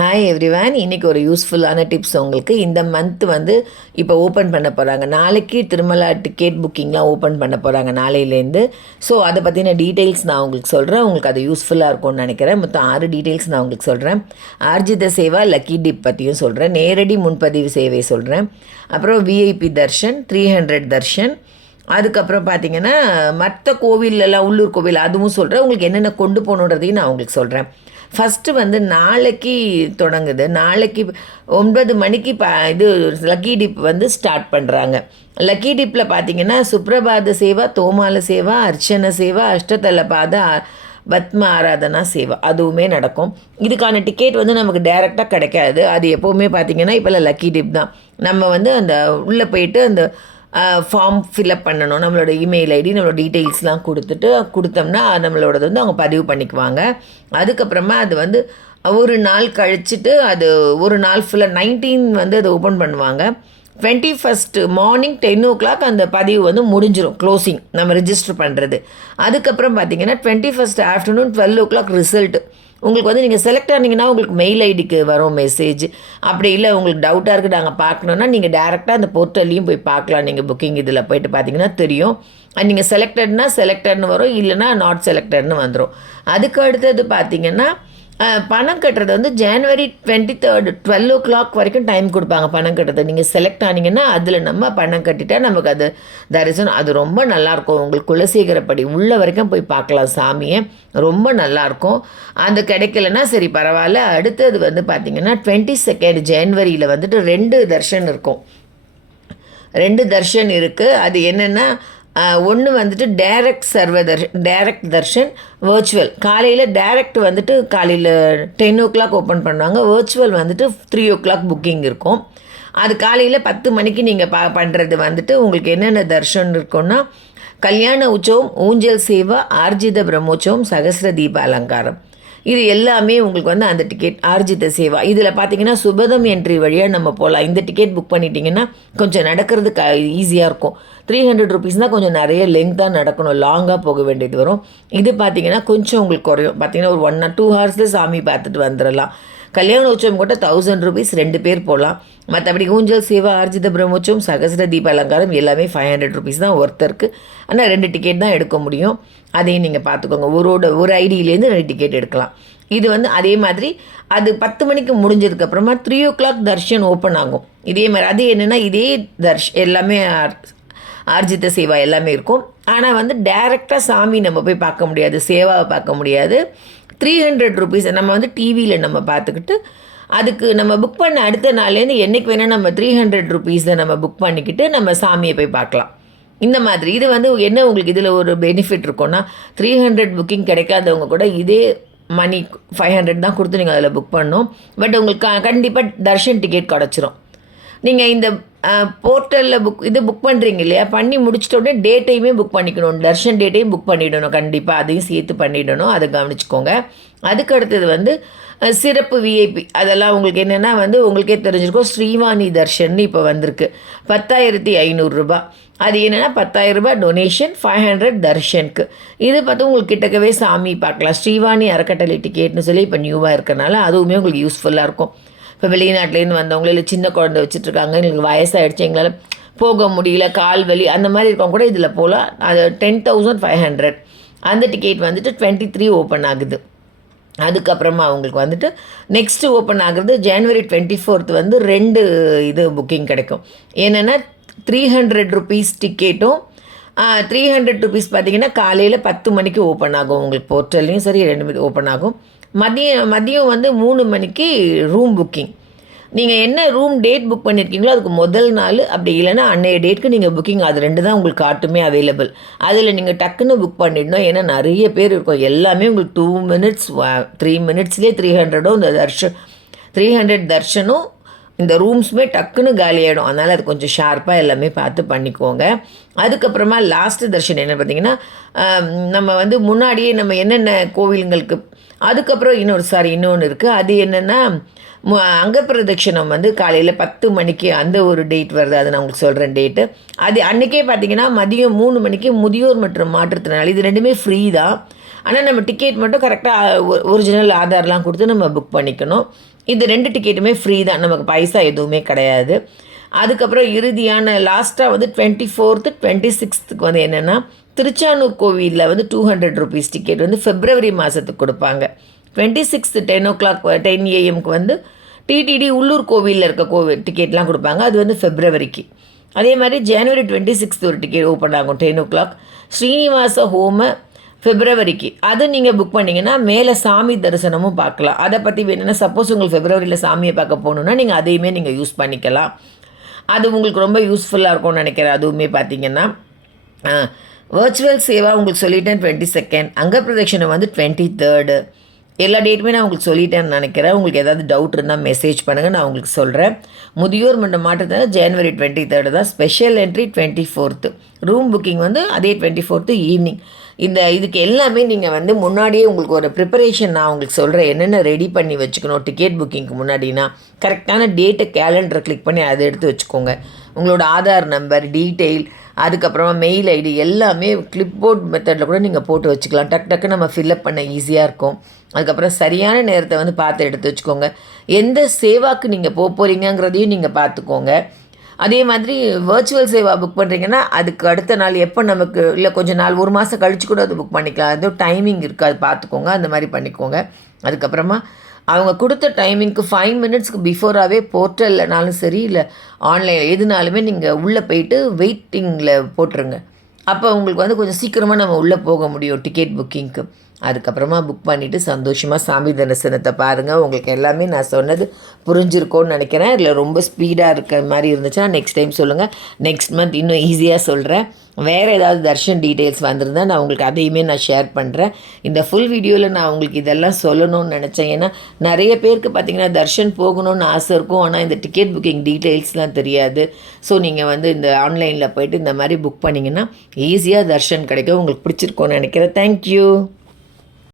Hi everyone, இன்றைக்கி ஒரு யூஸ்ஃபுல்லான டிப்ஸ் உங்களுக்கு. இந்த மந்த் வந்து இப்போ ஓப்பன் பண்ண போகிறாங்க. நாளைக்கு திருமலா டிக்கெட் புக்கிங்லாம் ஓப்பன் பண்ண போகிறாங்க நாளையிலேருந்து. ஸோ அதை பற்றின டீட்டெயில்ஸ் நான் உங்களுக்கு சொல்கிறேன். உங்களுக்கு அது யூஸ்ஃபுல்லாக இருக்கும்னு நினைக்கிறேன். மொத்தம் 6 டீட்டெயில்ஸ் நான் உங்களுக்கு சொல்கிறேன். ஆர்ஜித சேவா லக்கி டிப் பற்றியும் சொல்கிறேன். நேரடி முன்பதிவு சேவை சொல்கிறேன். அப்புறம் விஐபி தர்ஷன் 300 தர்ஷன். அதுக்கப்புறம் பார்த்தீங்கன்னா மற்ற கோவிலெல்லாம் உள்ளூர் கோவில் அதுவும் சொல்கிறேன். உங்களுக்கு என்னென்ன கொண்டு போகணுன்றதையும் நான் உங்களுக்கு சொல்கிறேன். ஃபஸ்ட்டு வந்து நாளைக்கு தொடங்குது. நாளைக்கு 9 மணிக்கு இது லக்கி டிப் வந்து ஸ்டார்ட் பண்ணுறாங்க. லக்கி டிப்பில் பார்த்தீங்கன்னா சுப்ரபாத சேவா, தோமால சேவா, அர்ச்சன சேவா, அஷ்டதல பாத பத்ம ஆராதனா சேவா அதுவுமே நடக்கும். இதுக்கான டிக்கெட் வந்து நமக்கு டைரெக்டாக கிடைக்காது. அது எப்போவுமே பார்த்திங்கன்னா இப்போல்லாம் லக்கி டிப் தான். நம்ம வந்து அந்த உள்ளே போயிட்டு அந்த ஃபார்ம் ஃபில்அப் பண்ணணும். நம்மளோட இமெயில் ஐடி நம்மளோட டீட்டெயில்ஸ்லாம் கொடுத்தோம்னா நம்மளோடது வந்து அவங்க பதிவு பண்ணிக்குவாங்க. அதுக்கப்புறமா அது வந்து ஒரு நாள் கழிச்சிட்டு அது ஒரு நாள் ஃபுல்லாக 19 வந்து அதை ஓப்பன் பண்ணுவாங்க. 21st மார்னிங் 10 o'clock அந்த பதிவு வந்து முடிஞ்சிடும், க்ளோசிங் நம்ம ரிஜிஸ்டர் பண்ணுறது. அதுக்கப்புறம் பார்த்திங்கன்னா 21st ஆஃப்டர்நூன் 12 o'clock ரிசல்ட்டு. உங்களுக்கு வந்து நீங்கள் செலக்ட் ஆனீங்கன்னா உங்களுக்கு மெயில் ஐடிக்கு வரும் மெசேஜ். அப்படி இல்லை உங்களுக்கு டவுட்டாக இருக்குது நாங்கள் பார்க்கணுன்னா நீங்கள் டேரெக்டாக அந்த போர்ட்டல்லையும் போய் பார்க்கலாம். நீங்கள் புக்கிங் இதில் போய்ட்டு பார்த்தீங்கன்னா தெரியும். நீங்கள் செலக்டட்னு வரும், இல்லைனா நாட் செலக்டட்னு வந்துடும். அதுக்கு அடுத்தது பார்த்தீங்கன்னா பணம் கட்டுறது வந்து ஜனவரி 23rd 12 o'clock வரைக்கும் டைம் கொடுப்பாங்க பணம் கட்டுறது. நீங்கள் செலக்ட் ஆனீங்கன்னா அதில் நம்ம பணம் கட்டிட்டா நமக்கு அது தரிசனம் அது ரொம்ப நல்லாயிருக்கும். உங்களுக்கு குலசேகரப்படி உள்ள வரைக்கும் போய் பார்க்கலாம் சாமியை, ரொம்ப நல்லாயிருக்கும். அந்த கிடைக்கலன்னா சரி பரவாயில்ல. அடுத்தது வந்து பார்த்திங்கன்னா 22nd ஜனவரியில் வந்துட்டு 2 தர்ஷன் இருக்கும். 2 தர்ஷன் இருக்குது. அது என்னென்னா ஒன்று வந்துட்டு டைரக்ட் தர்ஷன் வர்ச்சுவல். காலையில் டைரக்ட் வந்துட்டு காலையில் 10 o'clock ஓப்பன் பண்ணுவாங்க. வர்ச்சுவல் வந்துட்டு 3 o'clock புக்கிங் இருக்கும். அது காலையில் 10 மணிக்கு நீங்கள் பண்ணுறது வந்துட்டு உங்களுக்கு என்னென்ன தர்ஷன் இருக்குன்னா கல்யாண உற்சவம், ஊஞ்சல் சேவா, ஆர்ஜித பிரம்மோற்சவம், சகஸ்ர தீப அலங்காரம். இது எல்லாமே உங்களுக்கு வந்து அந்த டிக்கெட் ஆர்ஜித சேவா. இதில் பார்த்தீங்கன்னா சுபதம் என்ட்ரி வழியாக நம்ம போகலாம். இந்த டிக்கெட் புக் பண்ணிட்டீங்கன்னா கொஞ்சம் நடக்கிறதுக்கு ஈஸியாக இருக்கும். 300 rupees கொஞ்சம் நிறைய லெங்க்தாக நடக்கணும், லாங்காக போக வேண்டியது வரும். இது பார்த்தீங்கன்னா கொஞ்சம் உங்களுக்கு குறையும். பார்த்தீங்கன்னா ஒரு 1 or 2 hours சாமி பார்த்துட்டு வந்துடலாம். கல்யாண உற்சவம் கூட 1000 rupees 2 பேர் போகலாம். மற்றபடி ஊஞ்சல் சேவா, ஆர்ஜித பிரம்மோற்சவம், சகஸ்ர தீப அலங்காரம் எல்லாமே 500 rupees தான் ஒருத்தருக்கு. ஆனால் 2 டிக்கெட் தான் எடுக்க முடியும். அதையும் நீங்கள் பார்த்துக்கோங்க. ஒரு ஐடியிலேருந்து 2 டிக்கெட் எடுக்கலாம். இது வந்து அதே மாதிரி அது 10 மணிக்கு முடிஞ்சதுக்கப்புறமா 3 o'clock தர்ஷன் ஓப்பன் ஆகும். இதே மாதிரி அது என்னென்னா இதே எல்லாமே ஆர்ஜித சேவா எல்லாமே இருக்கும். ஆனால் வந்து டைரெக்டாக சாமி நம்ம போய் பார்க்க முடியாது, சேவாவை பார்க்க முடியாது. 300 rupees நம்ம வந்து டிவியில் நம்ம பார்த்துக்கிட்டு அதுக்கு நம்ம புக் பண்ண அடுத்த நாள்லேருந்து என்றைக்கு வேணால் நம்ம 300 rupees நம்ம புக் பண்ணிக்கிட்டு நம்ம சாமியை போய் பார்க்கலாம். இந்த மாதிரி இது வந்து என்ன உங்களுக்கு இதில் ஒரு பெனிஃபிட் இருக்கும்னா 300 புக்கிங் கிடைக்காதவங்க கூட இதே மணி 500 தான் கொடுத்து நீங்கள் அதில் புக் பண்ணணும். பட் உங்களுக்கு கண்டிப்பாக தர்ஷன் டிக்கெட் கிடச்சிரும். நீங்கள் இந்த போர்ட்டலில் புக் பண்ணுறீங்க இல்லையா, பண்ணி முடிச்சிட்ட உடனே டேட்டையுமே புக் பண்ணிக்கணும். தர்ஷன் டேட்டையும் புக் பண்ணிடணும், கண்டிப்பாக அதையும் சேர்த்து பண்ணிடணும். அதை கவனிச்சுக்கோங்க. அதுக்கு அடுத்தது வந்து சிறப்பு விஐபி அதெல்லாம் உங்களுக்கு என்னென்னா வந்து உங்களுக்கே தெரிஞ்சிருக்கும். ஸ்ரீவாணி தர்ஷன் இப்போ வந்திருக்கு 10,500 ரூபாய். அது என்னென்னா 10,000 ரூபாய் டொனேஷன், 500 தர்ஷனுக்கு. இது பார்த்து உங்களுக்கு கிட்டக்கவே சாமி பார்க்கலாம். ஸ்ரீவாணி அறக்கட்டளை டிக்கெட்னு சொல்லி இப்போ நியூவாக இருக்கனால அதுவுமே உங்களுக்கு யூஸ்ஃபுல்லாக இருக்கும். இப்போ வெளிநாட்டிலேருந்து வந்தவங்களே இல்லை சின்ன குழந்தை வச்சுட்ருக்காங்க, எங்களுக்கு வயசாகிடுச்சு, எங்களால் போக முடியல, கால் வலி அந்த மாதிரி இருக்கவங்க கூட இதில் போகலாம். அது 10,500. அந்த டிக்கெட் வந்துட்டு 23 ஓப்பன் ஆகுது. அதுக்கப்புறமா அவங்களுக்கு வந்துட்டு நெக்ஸ்ட்டு ஓப்பன் ஆகுறது ஜனவரி 24th வந்து 2 இது புக்கிங் கிடைக்கும். என்னென்னா 300 rupees டிக்கெட்டும் 300 rupees பார்த்திங்கன்னா காலையில் 10 மணிக்கு ஓப்பன் ஆகும். உங்களுக்கு போர்ட்டல்லையும் சரி 2 மணிக்கு ஓப்பன் ஆகும். மதியம் வந்து 3 மணிக்கு ரூம் புக்கிங். நீங்கள் என்ன ரூம் டேட் புக் பண்ணியிருக்கீங்களோ அதுக்கு முதல் நாள், அப்படி இல்லைன்னா அன்னைய டேட்டுக்கு நீங்கள் புக்கிங் அது 2 தான் உங்களுக்கு காட்டுமே அவைலபிள். அதில் நீங்கள் டக்குன்னு புக் பண்ணிடணும். ஏன்னா நிறைய பேர் இருக்கும். எல்லாமே உங்களுக்கு 2 minutes 3 minutesலேயே 300 இந்த 300 தர்ஷனும் இந்த ரூம்ஸுமே டக்குன்னு காலியாகிடும். அதனால் அது கொஞ்சம் ஷார்ப்பாக எல்லாமே பார்த்து பண்ணிக்கோங்க. அதுக்கப்புறமா லாஸ்ட்டு தர்ஷன் என்ன பார்த்தீங்கன்னா நம்ம வந்து முன்னாடியே நம்ம என்னென்ன கோவிலுங்களுக்கு அதுக்கப்புறம் இன்னொன்று இருக்குது. அது என்னென்னா அங்கப்பிரதட்சணம் வந்து காலையில் 10 மணிக்கு அந்த ஒரு டேட் வருது. அதை நான் உங்களுக்கு சொல்கிறேன் டேட்டு. அது அன்றைக்கே பார்த்தீங்கன்னா மதியம் 3 மணிக்கு முதியோர் மற்றும் மாற்றுத்திறனாளி இது 2மே ஃப்ரீ தான். ஆனால் நம்ம டிக்கெட் மட்டும் கரெக்டாக ஒரிஜினல் ஆதார்லாம் கொடுத்து நம்ம புக் பண்ணிக்கணும். இது 2 டிக்கெட்டுமே ஃப்ரீ தான், நமக்கு பைசா எதுவுமே கிடையாது. அதுக்கப்புறம் இறுதியான லாஸ்ட்டாக வந்து 24th 26th வந்து என்னென்னா திருச்சானூர் கோவிலில் வந்து 200 rupees டிக்கெட் வந்து February மாதத்துக்கு கொடுப்பாங்க. 26th 10 o'clock 10 AM வந்து டிடிடி உள்ளூர் கோவிலில் இருக்க டிக்கெட்லாம் கொடுப்பாங்க, அது வந்து ஃபெப்ரவரிக்கு. அதே மாதிரி January 26th ஒரு டிக்கெட் ஓப்பன் ஆகும் 10 o'clock. ஸ்ரீனிவாச ஹோம ஃபெப்ரவரிக்கு அது நீங்கள் புக் பண்ணிங்கன்னா மேலே சாமி தரிசனமும் பார்க்கலாம். அதை பற்றி வேணும்னா சப்போஸ் உங்களுக்கு ஃபெப்ரவரியில் சாமியை பார்க்க போகணுன்னா நீங்கள் அதையுமே நீங்கள் யூஸ் பண்ணிக்கலாம். அது உங்களுக்கு ரொம்ப யூஸ்ஃபுல்லாக இருக்கும்னு நினைக்கிறேன். அதுவுமே பார்த்தீங்கன்னா வர்ச்சுவல் சேவா உங்களுக்கு சொல்லிட்டேன் 22nd, அங்க பிரதட்சணை வந்து 23rd. எல்லா டேட்டுமே நான் உங்களுக்கு சொல்லிட்டேன்னு நினைக்கிறேன். உங்களுக்கு ஏதாவது டவுட் இருந்தால் மெசேஜ் பண்ணுங்கள், நான் உங்களுக்கு சொல்கிறேன். முதியோர் மன்ற மாற்றத்தை January 23rd தான். Special entry 24th. Room booking வந்து அதே 24th ஈவினிங். இதுக்கு எல்லாமே நீங்கள் வந்து முன்னாடியே உங்களுக்கு ஒரு ப்ரிப்பரேஷன் நான் உங்களுக்கு சொல்கிறேன், என்னென்ன ரெடி பண்ணி வச்சுக்கணும் டிக்கெட் புக்கிங்க்கு முன்னாடினா. கரெக்டான டேட்டை கேலண்டரை கிளிக் பண்ணி அதை எடுத்து வச்சுக்கோங்க. உங்களோட ஆதார் நம்பர் டீட்டெயில், அதுக்கப்புறமா மெயில் ஐடி எல்லாமே கிளிப்போர்ட் மெத்தடில் கூட நீங்கள் போட்டு வச்சுக்கலாம். டக்கு நம்ம ஃபில்அப் பண்ண ஈஸியாக இருக்கும். அதுக்கப்புறம் சரியான நேரத்தை வந்து பார்த்து எடுத்து வச்சுக்கோங்க. எந்த சேவாக்கு நீங்கள் போகிறீங்கிறதையும் நீங்கள் பார்த்துக்கோங்க. அதே மாதிரி வர்ச்சுவல் சேவா புக் பண்ணுறீங்கன்னா அதுக்கு அடுத்த நாள் எப்போ நமக்கு இல்லை கொஞ்சம் நாள் 1 மாதம் கழிச்சு கூட அது புக் பண்ணிக்கலாம். அது டைமிங் இருக்குது, அது பார்த்துக்கோங்க, அந்த மாதிரி பண்ணிக்கோங்க. அதுக்கப்புறமா அவங்க கொடுத்த டைமிங்க்கு 5 minutes பிஃபோராகவே போர்ட்டல்லனாலும் சரி இல்லை ஆன்லைனில் எதுனாலுமே நீங்கள் உள்ளே போயிட்டு வெயிட்டிங்கில் போட்டுருங்க. அப்போ உங்களுக்கு வந்து கொஞ்சம் சீக்கிரமாக நம்ம உள்ளே போக முடியும் டிக்கெட் புக்கிங்க்கு. அதுக்கப்புறமா புக் பண்ணிவிட்டு சந்தோஷமாக சாமி தரிசனத்தை பாருங்கள். உங்களுக்கு எல்லாமே நான் சொன்னது புரிஞ்சிருக்கோன்னு நினைக்கிறேன். இல்லை ரொம்ப ஸ்பீடாக இருக்கிற மாதிரி இருந்துச்சுன்னா நெக்ஸ்ட் டைம் சொல்லுங்கள். நெக்ஸ்ட் மந்த் இன்னும் ஈஸியாக சொல்கிறேன். வேறு ஏதாவது தர்ஷன் டீட்டெயில்ஸ் வந்திருந்தால் நான் உங்களுக்கு அதையுமே நான் ஷேர் பண்ணுறேன். இந்த ஃபுல் வீடியோவில் நான் உங்களுக்கு இதெல்லாம் சொல்லணும்னு நினச்சேன். ஏன்னா நிறைய பேருக்கு பார்த்திங்கன்னா தர்ஷன் போகணும்னு ஆசை இருக்கும், ஆனால் இந்த டிக்கெட் புக்கிங் டீட்டெயில்ஸ்லாம் தெரியாது. ஸோ நீங்கள் வந்து இந்த ஆன்லைனில் போய்ட்டு இந்த மாதிரி புக் பண்ணிங்கன்னா ஈஸியாக தர்ஷன் கிடைக்கும். உங்களுக்கு பிடிச்சிருக்கோன்னு நினைக்கிறேன். தேங்க்யூ.